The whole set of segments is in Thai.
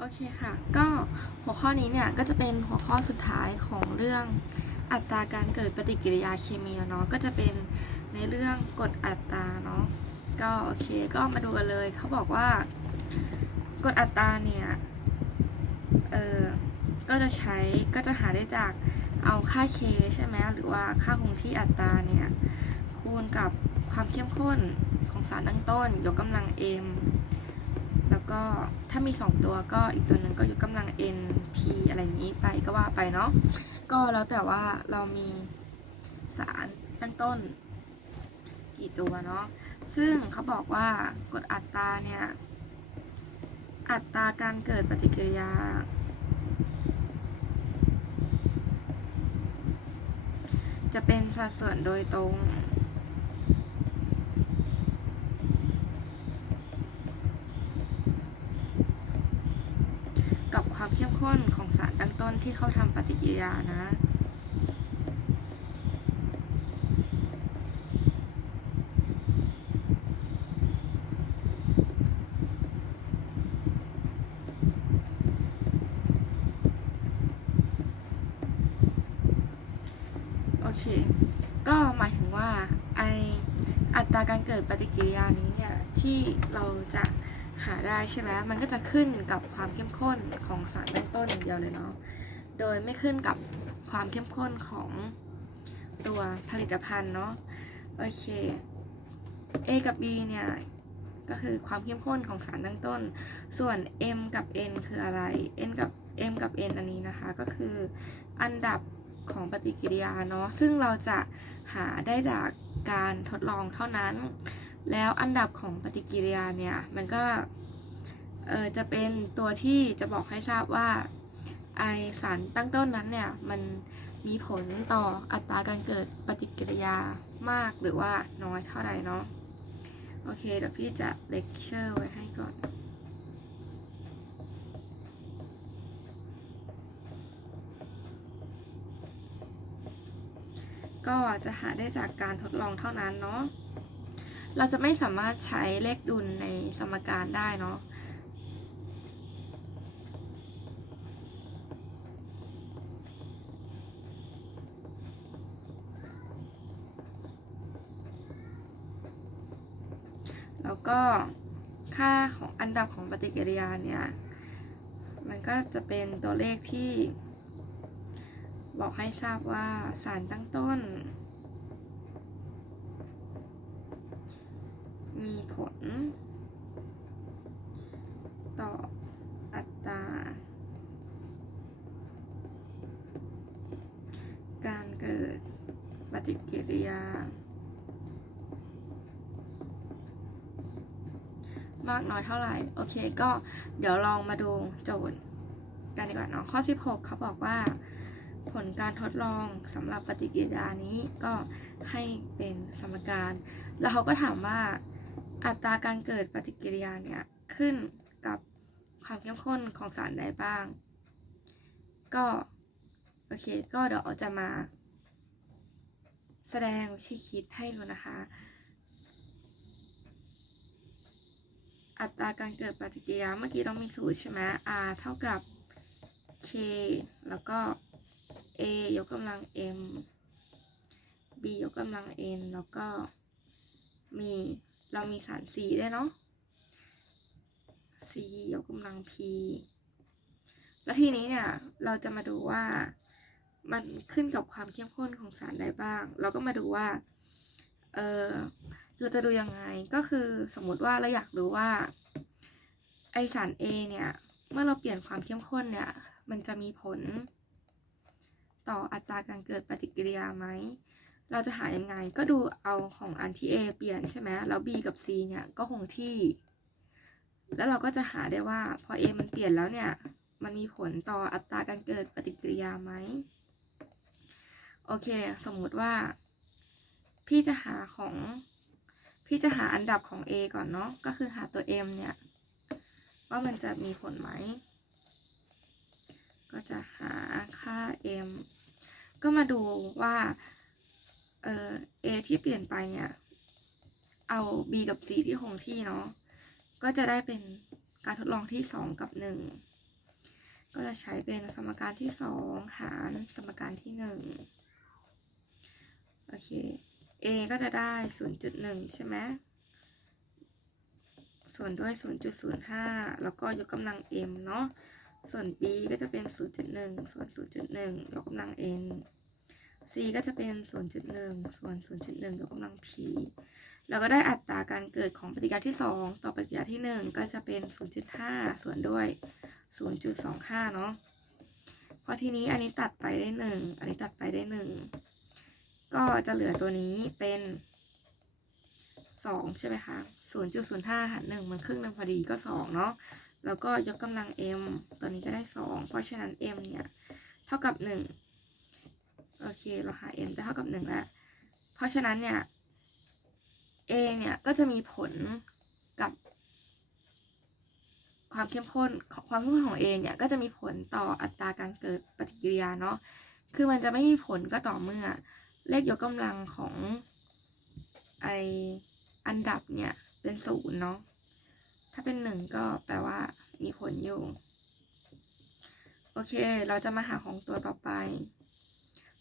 โอเคค่ะ ก็หัวข้อนี้เนี่ยก็จะเป็นหัวข้อสุดท้ายของเรื่องอัตราการเกิดปฏิกิริยาเคมีเนาะก็จะเป็นในเรื่องกฎอัตราเนาะก็โอเคก็มาดูกันเลยเขาบอกว่ากฎอัตราเนี่ยเออก็จะใช้ก็จะหาได้จากเอาค่า k ใช่ไหมหรือว่าค่าคงที่อัตราเนี่ยคูณกับความเข้มข้นของสารตั้งต้น ยกกำลัง m ก็ถ้ามี 2 ตัวก็อีกตัวหนึ่งก็ยกกำลัง n p อะไรอย่างนี้ไปก็ว่าไปเนาะก็แล้วแต่ว่าเรามีสารตั้งต้น กี่ตัวเนาะซึ่งเขาบอกว่ากฎอัตราเนี่ย อัตราการเกิดปฏิกิริยา จะเป็นสัดส่วนโดยตรง กับความเขั้นของสารตั้งต้นที่เข้าทำปฏิกิริยานะโอเค ก็หมายถึงว่าไออัตราการเกิดปฏิกิริยานี้เนี่ย ที่เราจะ หาได้ใช่ไหมมันก็จะขึ้นกับความเข้มข้นของสารตั้งต้นอย่างเดียวเลยเนาะ โดยไม่ขึ้นกับความเข้มข้นของตัวผลิตภัณฑ์เนาะ โอเค A กับ B เนี่ยก็คือความเข้มข้นของสารตั้งต้น ส่วน M กับ N คืออะไร N กับ M กับ N อันนี้นะคะ ก็คืออันดับของปฏิกิริยาเนาะ ซึ่งเราจะหาได้จากการทดลองเท่านั้น แล้วอันดับของปฏิกิริยาเนี่ยมันก็เออจะเป็นตัวที่จะบอกให้ทราบว่าไอสารตั้งต้นนั้นเนี่ยมันมีผลต่ออัตราการเกิดปฏิกิริยามากหรือว่าน้อยเท่าไหร่เนาะโอเคเดี๋ยวพี่จะเลคเชอร์ไว้ให้ก่อนก็จะหาได้จากการทดลองเท่านั้นเนาะ เราจะไม่สามารถใช้เลขดุลในสมการได้เนาะแล้วก็ค่าของอันดับของปฏิกิริยาเนี่ย มันก็จะเป็นตัวเลขที่บอกให้ทราบว่าสารตั้งต้น มีผล ต่ออัตราการเกิดปฏิกิริยา มากน้อยเท่าไหร่ โอเคก็เดี๋ยวลองมาดูโจทย์กันดีกว่าเนาะข้อ 16 เขาบอกว่า ผลการทดลองสำหรับปฏิกิริยานี้ก็ให้เป็นสมการ แล้วเขาก็ถามว่า อัตราการเกิดปฏิกิริยาเนี่ยขึ้นกับความเข้มข้นของสารใดบ้าง ก็ โอเค ก็เดี๋ยวจะมา แสดงวิธีคิดให้ดูนะคะ อัตราการเกิดปฏิกิริยาเมื่อกี้เรามีสูตรใช่ไหม r เท่ากับ k แล้วก็ a ยกกำลัง m b ยกกำลัง n แล้วก็มี เรามีสาร c ด้เนาะ c ยกกำลัง p แล้วทีนี้เนี่ยเราจะมาดูว่ามันขึ้นกับความเข้มข้นของสารใดบ้าง เราก็มาดูว่า เออเราจะดูยังไง ก็คือสมมติว่าเราอยากรู้ว่าไอสาร A เนี่ย เมื่อเราเปลี่ยนความเข้มข้นเนี่ย มันจะมีผลต่ออัตราการเกิดปฏิกิริยาไหม เราจะหายังไงก็ดูเอาของอันที่ A เปลี่ยนใช่ไหมแล้ว B กับ C เนี่ยก็คงที่ แล้วเราก็จะหาได้ว่า พอ A มันเปลี่ยนแล้วเนี่ย มันมีผลต่ออัตราการเกิดปฏิกิริยาไหม โอเค สมมุติว่า พี่จะหาของ พี่จะหาอันดับของ A ก่อนเนาะ ก็คือหาตัว M เนี่ย ว่ามันจะมีผลไหม ก็จะหาค่า m ก็มาดูว่า เออ a ที่เปลี่ยนไปเนี่ย เอา b กับ c ที่คงที่เนาะ ก็จะได้เป็นการทดลองที่ 2 กับ 1 ก็จะใช้เป็นสมการที่สองหารสมการที่หนึ่งโอเค a ก็จะได้ 0.1 ใช่ไหมส่วนด้วย 0.05 แล้วก็ยกกำลัง m เนาะ ส่วน b ก็จะเป็น 0.1 ส่วน 0.1 ยกกำลัง n c ก็จะเป็น 0.1 ส่วน 0.1ยกกำลัง p แล้วก็ได้อัตราการเกิดของปฏิกิริยาที่ 2 ต่อปฏิกิริยาที่ 1 ก็จะเป็น 0.5 ส่วนด้วย 0.25 เนาะพอทีนี้อันนี้ตัดไปได้ 1 อันนี้ตัดไปได้ 1 ก็จะเหลือตัวนี้เป็น 2 ใช่ไหมคะ 0.05 หาร1มันครึ่งหนึงพอดีก็ 2 เนาะ แล้วก็ยกกำลัง m ตัวนี้ก็ได้ 2 เพราะฉะนั้น m เนี่ย เท่ากับ 1 โอเค เราหา m จะเท่ากับ1แล้ว เพราะฉะนั้นเนี่ย a เนี่ยก็จะมีผลกับ ความเข้มข้นความเข้มข้นของ A เนี่ยก็จะมีผลต่ออัตราการเกิดปฏิกิริยาเนาะ คือมันจะไม่มีผลก็ต่อเมื่อ เลขยกกำลังของไออันดับเนี่ยเป็นศูนย์เนาะ ถ้าเป็นหนึ่งก็แปลว่ามีผลอยู่ โอเค เราจะมาหาของตัวต่อไป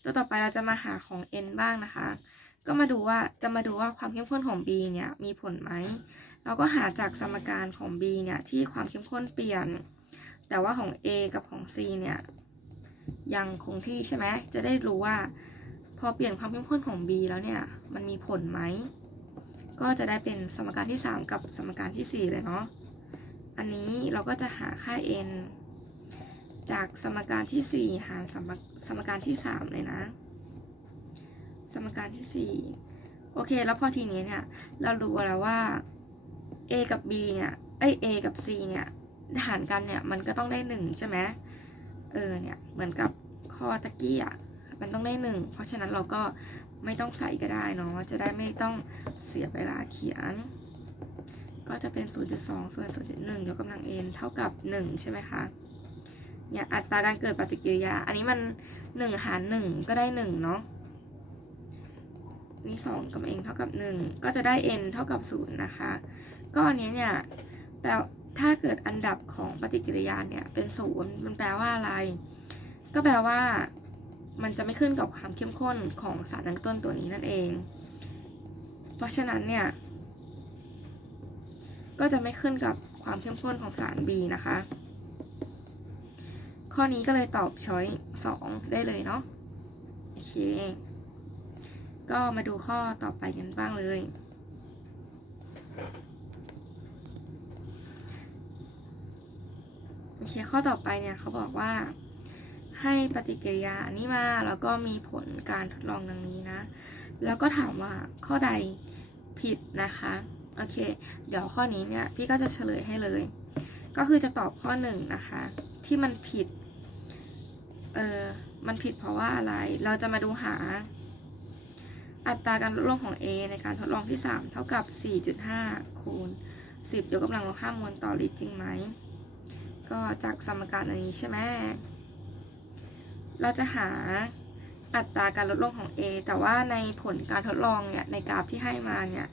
ตัวต่อไปเราจะมาหาของ n บ้างนะคะ ก็มาดูว่าจะมาดูว่าความเข้มข้นของ b เนี่ยมีผลไหม เราก็หาจากสมการของ b เนี่ยที่ความเข้มข้นเปลี่ยน แต่ว่าของ a กับของ c เนี่ยยังคงที่ใช่ไหมจะได้รู้ว่า พอเปลี่ยนความเข้มข้นของ b แล้วเนี่ยมันมีผลไหม ก็จะได้เป็นสมการที่ 3 กับสมการที่ 4 เลยเนาะ อันนี้เราก็จะหาค่า n จากสมการที่ 4 หารสมสมการที่ 3 เลยนะ สมการที่ 4 โอเค แล้วพอทีนี้เนี่ย เรารู้แล้วว่า a กับ b เนี่ยไอย a กับ c เนี่ยหารกันเนี่ย มันก็ต้องได้ 1 ใช่ไหมเออเนี่ย เหมือนกับข้อตะกี้อะมันต้องได้ 1 เพราะฉะนั้นเราก็ไม่ต้องใส่ก็ได้เนาะจะได้ไม่ต้องเสียเวลาเขียน ก็จะเป็น 0.2 ส่วน 0.1ยกกำลัง n เท่ากับ 1 ใช่ไหมคะ เนี่ยอัตราการเกิดปฏิกิริยา อันนี้มัน1หาร1ก็ได้1เนาะนี่2กับ n เท่ากับ1ก็จะได้ n เท่ากับ0นะคะ ก็อันนี้เนี่ยแปลถ้าเกิดอันดับของปฏิกิริยาเนี่ยเป็น0มันแปลว่าอะไร ก็แปลว่า มันจะไม่ขึ้นกับความเข้มข้นของสารตั้งต้นตัวนี้นั่นเอง เพราะฉะนั้นเนี่ยก็จะไม่ขึ้นกับความเข้มข้นของสาร B นะคะ ข้อนี้ก็เลยตอบช้อยสองได้เลยเนาะโอเค ก็มาดูข้อต่อไปกันบ้างเลย โอเค ข้อต่อไปเนี่ยเขาบอกว่า ให้ปฏิกิริยาอันนี้มา แล้วก็มีผลการทดลองดังนี้นะ แล้วก็ถามว่าข้อใดผิดนะคะ โอเค เดี๋ยวข้อนี้เนี่ย พี่ก็จะเฉลยให้เลย ก็คือจะตอบข้อหนึ่งนะคะ ที่มันผิด เออมันผิดเพราะว่าอะไร เราจะมาดูหา อัตราการลดลงของ A ในการทดลองที่ 3 เท่ากับ 4.5 คูณ 10 ยกกำลังลบ5มวลต่อลิตรจริงไหม ก็จากสมการอันนี้ใช่ไหม เราจะหาอัตราการลดลงของ A แต่ว่าในผลการทดลองเนี่ย ในกราฟที่ให้มาเนี่ย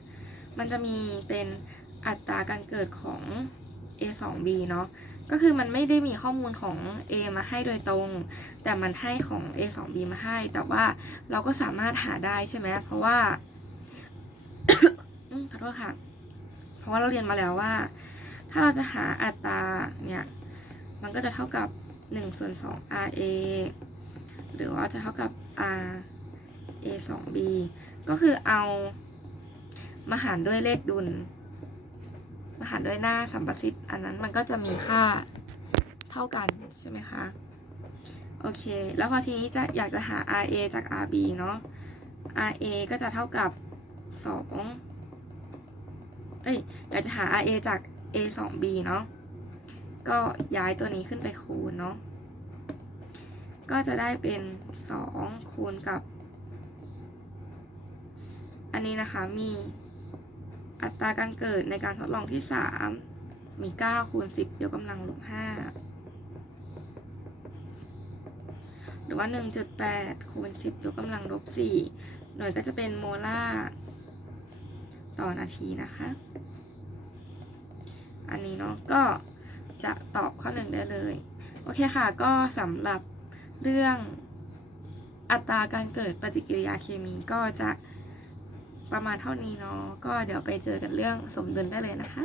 มันจะมีเป็นอัตราการเกิดของ A 2 B เนาะก็คือมันไม่ได้มีข้อมูลของ A มาให้โดยตรง แต่มันให้ของ A 2 B มาให้ แต่ว่าเราก็สามารถหาได้ใช่ไหมเพราะว่าขอโทษค่ะ เพราะว่าเราเรียนมาแล้วว่า ถ้าเราจะหาอัตราเนี่ย มันก็จะเท่ากับ1ส่วน2 RA หรือว่าจะเท่ากับ R A 2 B ก็คือเอามาหารด้วยเลขดุล มาหารด้วยหน้าสัมประสิทธิ์อันนั้นมันก็จะมีค่าเท่ากันใช่ไหมคะ โอเค แล้วพอทีนี้จะอยากจะหา RA จาก RB เนาะ RA ก็จะเท่ากับ 2 เอ้ย อยากจะหา RA จาก A 2 B เนาะ ก็ย้ายตัวนี้ขึ้นไปคูณเนาะ ก็จะได้เป็น 2 คูณกับ อันนี้นะคะมี อัตราการเกิดในการทดลองที่ 3 มี 9 คูณ 10 ยกกำลังลบ 5 หรือว่า 1.8 คูณ 10 ยกกำลังลบ 4 หน่วยก็จะเป็นโมลาร์ต่อนาทีนะคะ อันนี้เนาะก็จะตอบข้อหนึ่งได้เลย โอเคค่ะ ก็สำหรับเรื่องอัตราการเกิดปฏิกิริยาเคมีก็จะ ประมาณเท่านี้เนาะก็เดี๋ยวไปเจอกันเรื่องสมดุลได้เลยนะคะ